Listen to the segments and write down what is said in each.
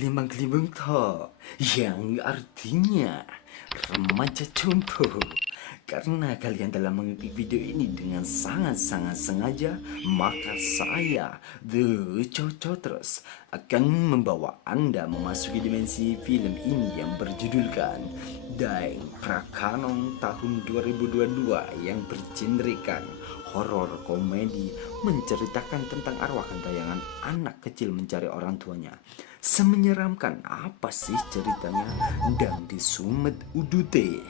Kelimbang-kelimbang toh, yang artinya remaja contoh. Karena kalian telah mengikuti video ini dengan sangat-sangat sengaja, maka saya, The Cocotros, akan membawa Anda memasuki dimensi film ini yang berjudulkan Daeng Prakanong tahun 2022 yang bergenrekan horor komedi menceritakan tentang arwah gentayangan anak kecil mencari orang tuanya. Semenyeramkan apa sih ceritanya? Dan disumet udute.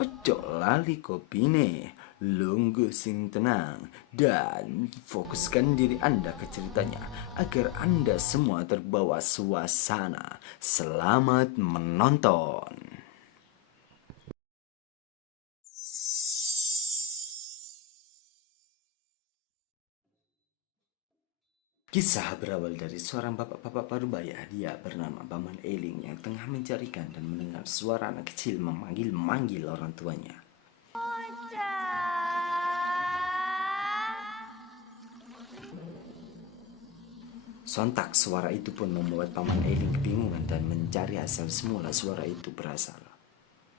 Ojo lali kopine, lungguh sing tenang, dan fokuskan diri Anda ke ceritanya agar Anda semua terbawa suasana. Selamat menonton. Kisah berawal dari seorang bapak-bapak parubaya. Dia bernama Paman Eling yang tengah mencarikan dan mendengar suara anak kecil memanggil-manggil orang tuanya. Sontak suara itu pun membuat Paman Eling kebingungan dan mencari asal semula suara itu berasal.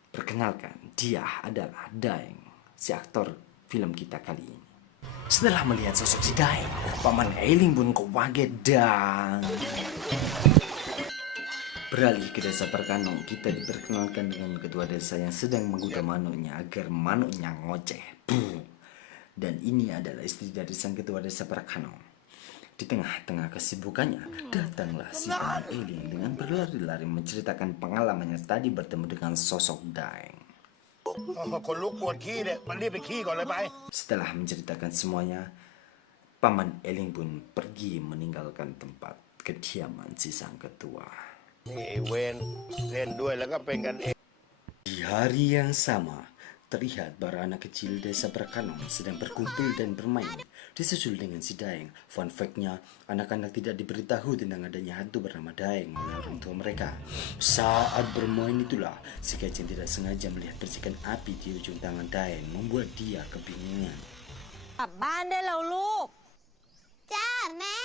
Perkenalkan, dia adalah Daeng, si aktor film kita kali ini. Setelah melihat sosok si Daeng, Paman Eling pun kaget dan beralih ke desa Perkanong. Kita diperkenalkan dengan ketua desa yang sedang menggoda manuknya agar manuknya ngoceh. Dan ini adalah istri dari sang ketua desa Perkanong. Di tengah-tengah kesibukannya, datanglah si Paman Eling dengan berlari-lari menceritakan pengalamannya tadi bertemu dengan sosok Daeng. Setelah menceritakan semuanya, Paman Eling pun pergi meninggalkan tempat kediaman si sang ketua. Di hari yang sama, terlihat para anak kecil desa Perkanong sedang berkumpul dan bermain. Disusul dengan si Daeng. Fun fact-nya, anak-anak tidak diberitahu tentang adanya hantu bernama Daeng oleh orang tua mereka. Saat bermain itulah, si Kajeng tidak sengaja melihat percikan api di ujung tangan Daeng, membuat dia kebingungan. กลับบ้านได้แล้วลูก จ้าแม่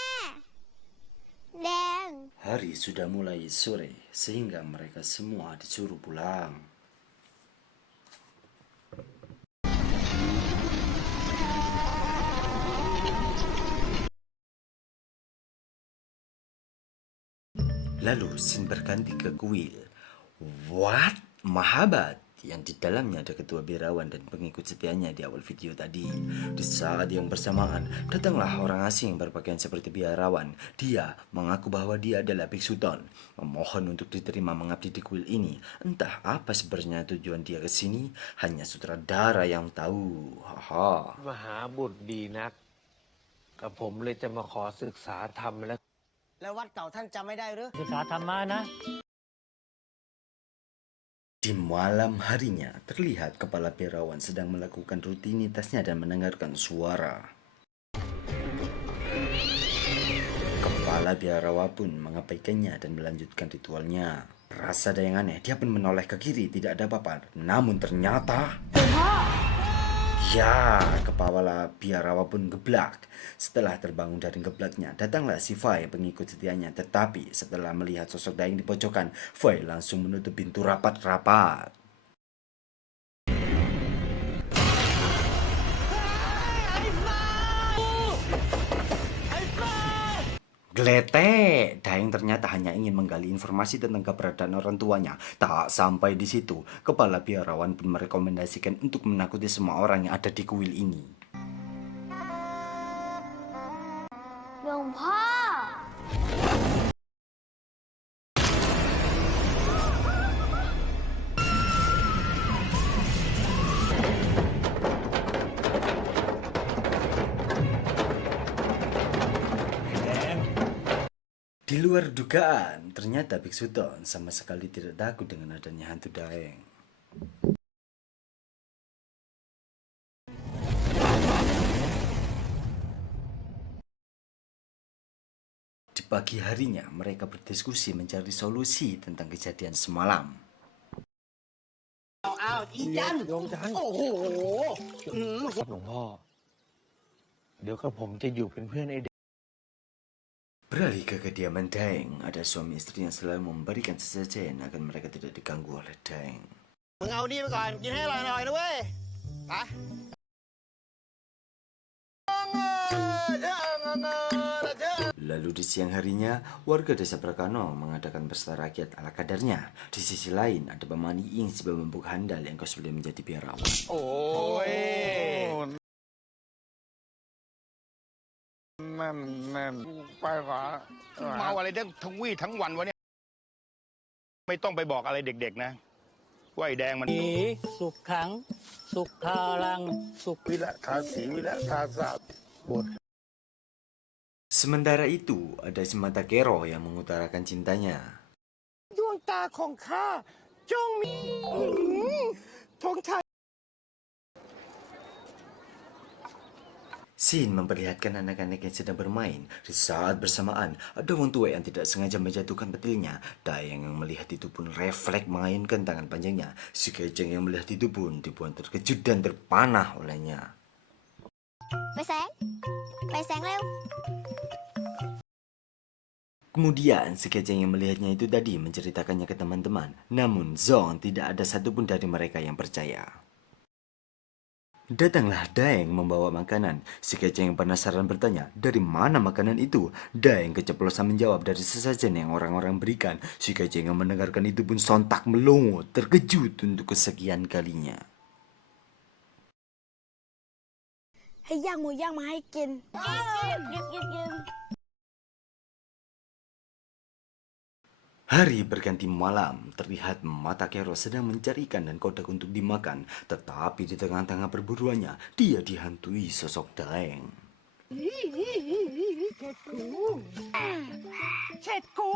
แดง Hari sudah mulai sore, sehingga mereka semua disuruh pulang. Lalu scene berganti ke kuil. What? Mahabat? Yang di dalamnya ada ketua birawan dan pengikut setianya di awal video tadi. Di saat yang bersamaan, datanglah orang asing yang berpakaian seperti biarawan. Dia mengaku bahwa dia adalah biksuton, memohon untuk diterima mengabdi di kuil ini. Entah apa sebenarnya tujuan dia ke sini, hanya sutradara yang tahu. Haha. มหาบุตรดีนักกับผมเลยจะมาขอศึกษาธรรมและ แล้ววัดเก่าท่านจำไม่ได้หรือ ศึกษาธรรมะนะ Di malam harinya, terlihat kepala birawan sedang melakukan rutinitasnya dan mendengarkan suara. Kepala biarawa pun mengabaikannya dan melanjutkan ritualnya. Rasa ada yang aneh, dia pun menoleh ke kiri, tidak ada apa-apa. Namun ternyata... Ya, kepala biarawa pun geblak. Setelah terbangun dari geblaknya, datanglah si Fai, pengikut setianya. Tetapi setelah melihat sosok Daeng di pojokan, Fai langsung menutup pintu rapat-rapat. Gletek, Daeng ternyata hanya ingin menggali informasi tentang keberadaan orang tuanya. Tak sampai di situ, kepala biarawan pun merekomendasikan untuk menakuti semua orang yang ada di kuil ini. หลวงพ่อ Di luar dugaan, ternyata Biksuton sama sekali tidak takut dengan adanya hantu Daeng. Di pagi harinya, mereka berdiskusi mencari solusi tentang kejadian semalam. อ้าวอีจัน โยมจัน โอ้โห ครับหลวงพ่อ เดี๋ยวกับผมจะอยู่เป็นเพื่อนไอ้เด็ก Beralih ke kediaman Daeng, ada suami istri yang selalu memberikan sesajen agar mereka tidak diganggu oleh Daeng. มึงเอานี่ไปก่อน กินให้อร่อยหน่อยนะเว้ยไป Lalu di siang harinya, warga desa Prakano mengadakan pesta rakyat ala kadarnya. Di sisi lain, ada Paman Iing si pembembuk handal yang cosplay menjadi biarawan. โอ้ยนั่นไปขวา เมาอะไรทั้งวี่ทั้งวันวะเนี่ยไม่ต้องไปบอกอะไรเด็กๆนะว่าไอ้แดงมัน สุขขัง สุขทารัง สุข วิละทาสีวิละทาสาบท Sementara itu, ada si Mata Kero yang mengutarakan cintanya. ดวงตาของข้าจงมีธงชัย Scene memperlihatkan anak-anak yang sedang bermain. Di saat bersamaan, ada orang tua yang tidak sengaja menjatuhkan petilnya. Daeng yang melihat itu pun refleks mengayunkan tangan panjangnya. Si Kejeng yang melihat itu pun dibuat terkejut dan terpanah olehnya. ไปแสง ไปแสงเร็ว Kemudian si Kejeng yang melihatnya itu tadi menceritakannya ke teman-teman. Namun Zong tidak ada satupun dari mereka yang percaya. Datanglah Daeng membawa makanan. Si Kejeng yang penasaran bertanya, dari mana makanan itu? Daeng keceplosan menjawab, dari sesajen yang orang-orang berikan. Si Kejeng yang mendengarkan itu pun sontak melongo, terkejut untuk kesekian kalinya. ให้ย่างหมูย่างมาให้กินกิน Hari berganti malam, terlihat Mata Kero sedang mencari ikan dan kodok untuk dimakan. Tetapi di tengah-tengah perburuannya, dia dihantui sosok Daeng. เช็ดกู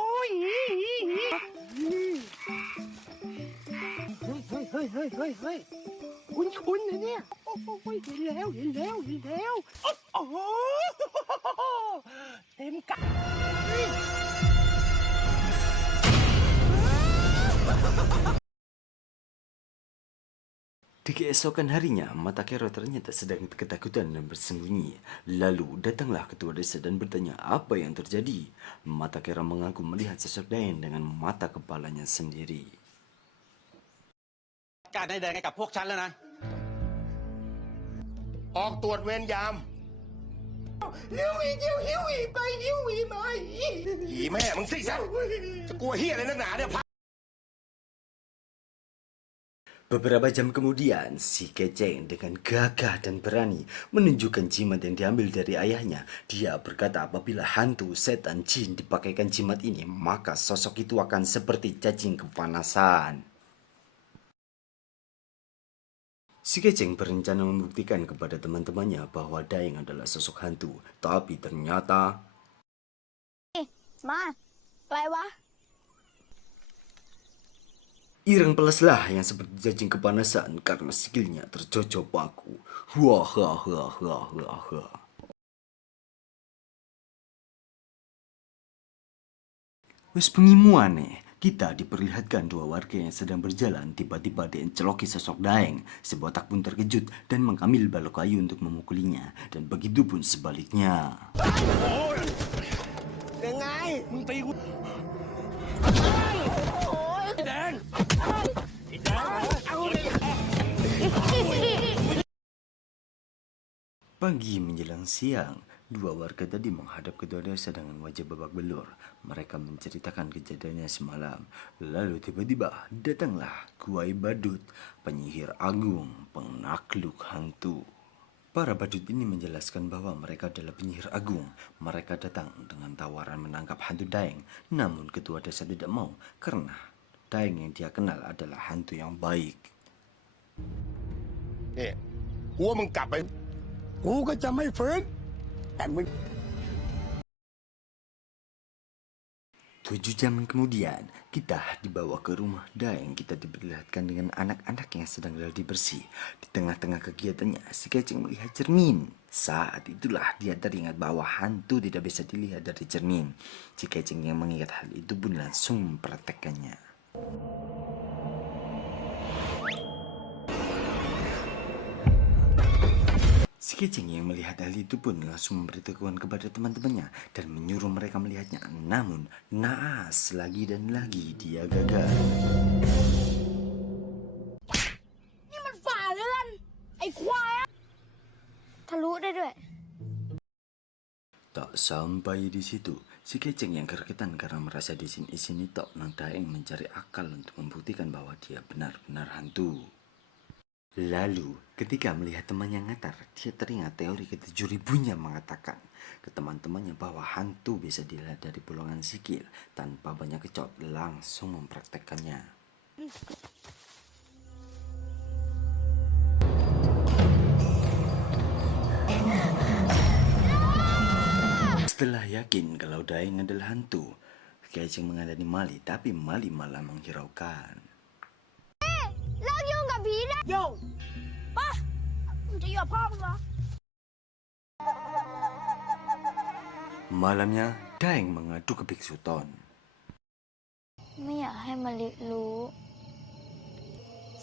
เฮ้ยคุ้นนะเนี่ยโอ้ยเห็นแล้วโอ้โหเต็มกะ Di keesokan harinya, Mata Kero ternyata sedang ketakutan dan bersembunyi. Lalu datanglah ketua desa dan bertanya apa yang terjadi. Mata Kero mengaku melihat sosok Daeng dengan mata kepalanya sendiri. การได้แดงให้กับพวกฉันแล้วนะ ออกตรวจเวรยาม หิวอีไปหิวอีมา หีแม่มึงสิซะจะกลัวเฮียอะไรนักหนาเนี่ย Beberapa jam kemudian, si Kejeng dengan gagah dan berani menunjukkan jimat yang diambil dari ayahnya. Dia berkata apabila hantu, setan, jin dipakaikan jimat ini, maka sosok itu akan seperti cacing kepanasan. Si Kejeng berencana membuktikan kepada teman-temannya bahwa Daeng adalah sosok hantu. Tapi ternyata... มาอะไรวะ Ireng pelaslah yang seperti cacing kepanasan karena sikilnya tercocok paku. Huahahahahaha. Wes pengimuan nih, kita diperlihatkan dua warga yang sedang berjalan tiba-tiba dienceloki sosok Daeng. Si botak pun terkejut dan mengambil balok kayu untuk memukulinya. Dan begitu pun sebaliknya. ยังไง มึงตีกู Pagi menjelang siang, dua warga tadi menghadap kedua desa dengan wajah babak belur. Mereka menceritakan kejadiannya semalam. Lalu tiba-tiba datanglah Kuai Badut, penyihir agung, penakluk hantu. Para badut ini menjelaskan bahwa mereka adalah penyihir agung. Mereka datang dengan tawaran menangkap hantu Daeng. Namun ketua desa tidak mau karena Daeng yang dia kenal adalah hantu yang baik. เนี่ยกูว่ามึงกลับไป กูก็จะไม่ฟื้นแต่มึง 7 jam kemudian, kita dibawa ke rumah Daeng. Kita diperlihatkan dengan anak-anak yang sedang geladi bersih. Di tengah-tengah kegiatannya, si Kejeng melihat cermin. Saat itulah dia teringat bahwa hantu tidak bisa dilihat dari cermin. Si Kejeng yang mengingat hal itu pun langsung mempraktekkannya. Si Keceng yang melihat hal itu pun langsung memberitahukan kepada teman-temannya dan menyuruh mereka melihatnya. Namun, naas lagi dan lagi dia gagal. นี่มันฝ่าเรือน ไอ้ควายอะทะลุได้ด้วย Tak sampai di situ, si Keceng yang gergetan karena merasa di sini Tok Nang Daeng mencari akal untuk membuktikan bahwa dia benar-benar hantu. Lalu, ketika melihat temannya ngatar, dia teringat teori ke-7000-nya mengatakan ke teman-temannya bahwa hantu bisa dilihat dari bolongan sikil tanpa banyak kecot, langsung mempraktekkannya. Setelah yakin kalau Daeng adalah hantu, Keceng mengadani Mali, tapi Mali malah menghiraukan. เลิกยุ่งกับผีได้โย่ป่ะมึงจะอยู่กับพ่อมึงเหรอ Malamnya, Daeng mengadu ke Biksu Ton. ไม่อยากให้มะลิรู้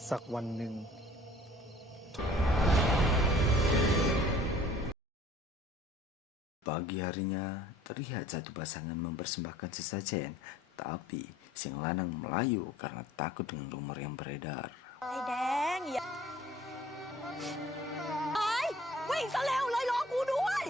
สักวันหนึ่ง Pagi harinya, terlihat satu pasangan mempersembahkan sesajen, tapi Sing Lanang melayu karena takut dengan rumor yang beredar. ไอ้แดงอย่าไอ้วิ่งซะเร็วเลยรอกูด้วย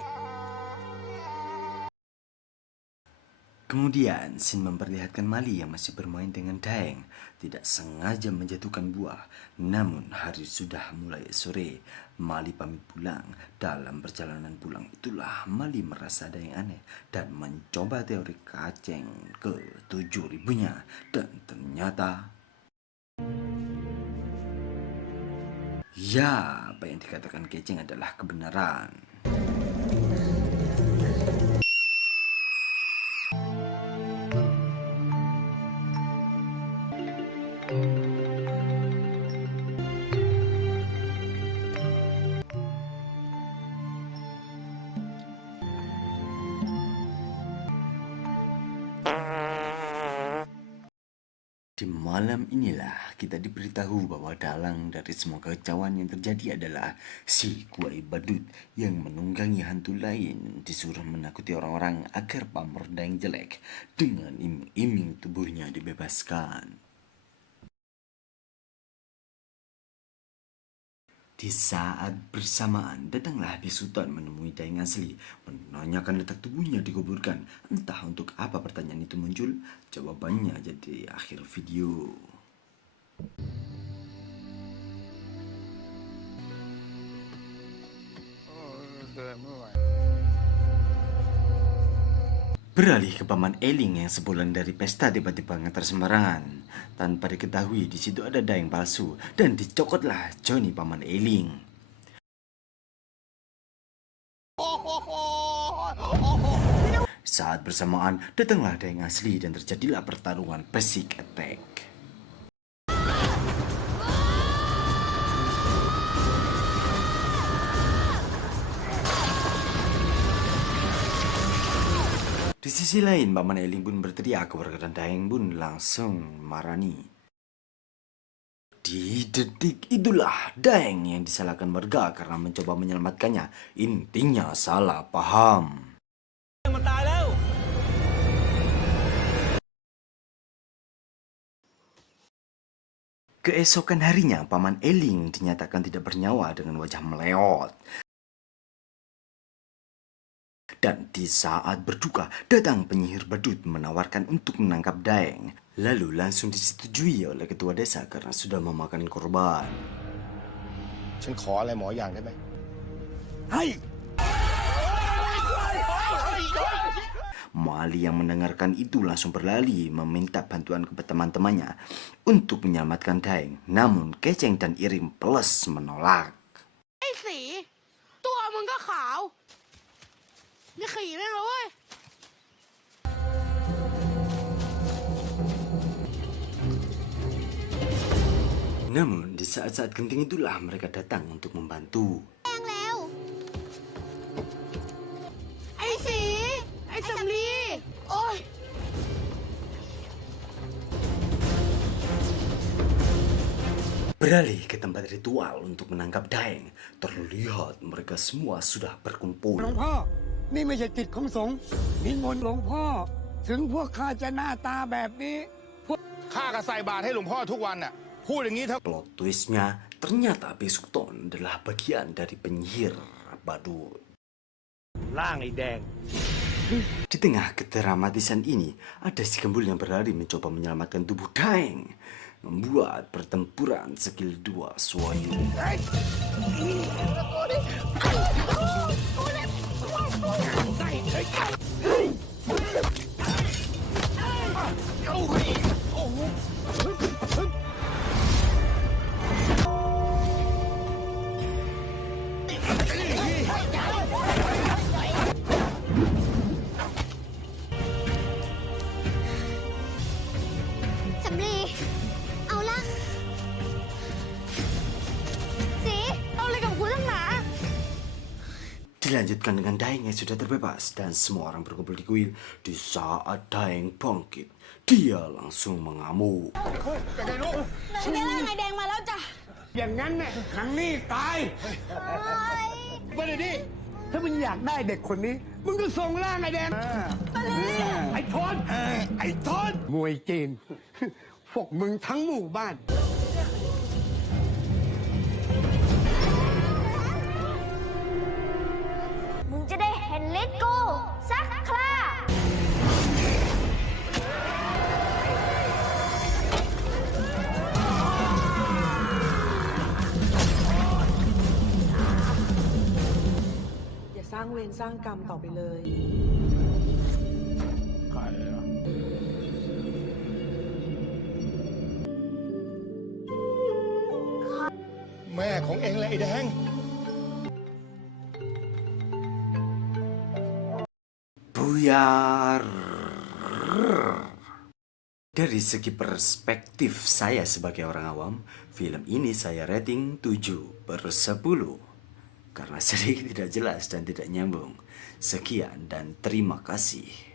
Kemudian, Sin memperlihatkan Mali yang masih bermain dengan Daeng, tidak sengaja menjatuhkan buah. Namun, hari sudah mulai sore. Mali pamit pulang. Dalam perjalanan pulang itulah Mali merasa ada yang aneh dan mencoba teori Kaceng ke-7000-nya. Dan ternyata, ya, apa yang dikatakan Keceng adalah kebenaran. Di malam inilah kita diberitahu bahwa dalang dari semua kekacauan yang terjadi adalah si Kuai Badut yang menunggangi hantu lain disuruh menakuti orang-orang agar pamor Daeng jelek dengan iming-iming tubuhnya dibebaskan. Di saat bersamaan, datanglah Biksu Ton menemui Daeng asli, menanyakan letak tubuhnya dikuburkan. Entah untuk apa pertanyaan itu muncul, jawabannya jadi akhir video. Beralih ke Paman Eling yang sebulan dari pesta tiba-tiba ngantar sembarangan. Tanpa diketahui di situ ada Daeng palsu dan dicokotlah Johnny Paman Eling. Saat bersamaan datanglah Daeng asli dan terjadilah pertarungan Basic Attack. Di sisi lain, Paman Eling pun berteriak, warga Daeng pun langsung marani. Di detik itulah Daeng yang disalahkan warga karena mencoba menyelamatkannya. Intinya salah paham. Keesokan harinya, Paman Eling dinyatakan tidak bernyawa dengan wajah meleot. Dan di saat berduka, datang penyihir badut menawarkan untuk menangkap Daeng. Lalu langsung disetujui oleh ketua desa karena sudah memakan korban. ฉันขออะไรหมออย่างได้ไหม Mali yang mendengarkan itu langsung berlari meminta bantuan kepada teman-temannya untuk menyelamatkan Daeng. Namun Keceng dan Irim plus menolak. ไอ้สี ตัวมึงก็ขาวนี่ขี่ได้เลยเว้ย Namun di saat-saat genting itulah mereka datang untuk membantu. ไอ้สี ไอ้สำลีโอ้ย Beralih ke tempat ritual untuk menangkap Daeng, terlihat mereka semua sudah berkumpul. หลวงพ่อ นี่ไม่ใช่กิจของสงฆ์นิมนต์หลวงพ่อ ถึงพวกข้าจะหน้าตาแบบนี้ ข้าก็ใส่บาตรให้หลวงพ่อทุกวันน่ะ พูดอย่างนี้ถ้า Plot twistnya, ternyata Besukton adalah bagian dari penyihir badut. ร่างไอ้แดง Di tengah keteramatisan ini, ada si Gembul yang berlari mencoba menyelamatkan tubuh Daeng, membuat pertempuran skill 2 Swayu. Dilanjutkan dengan Daeng yang sudah terbebas dan semua orang berkumpul di kuil. Di saat Daeng bangkit, dia langsung mengamuk. นั่นไงล่ะไอ้แดงมาแล้วจ้ะ อย่างนั้นเนี่ยครั้งนี้ตาย ไม่ได้ดิ ถ้ามึงอยากได้เด็กคนนี้ มึงก็ส่งร่างไอ้แดงไอ้ทนไอ้ทนมวยจีน พวกมึงทั้งหมู่บ้าน มึงจะได้เห็นฤทธิ์กูสักครา อย่าสร้างเวรสร้างกรรมต่อไปเลย แม่ของเองเลยไอ้แดง Buyar. Dari segi perspektif saya sebagai orang awam, film ini saya rating 7/10. Karena sedikit tidak jelas dan tidak nyambung. Sekian dan terima kasih.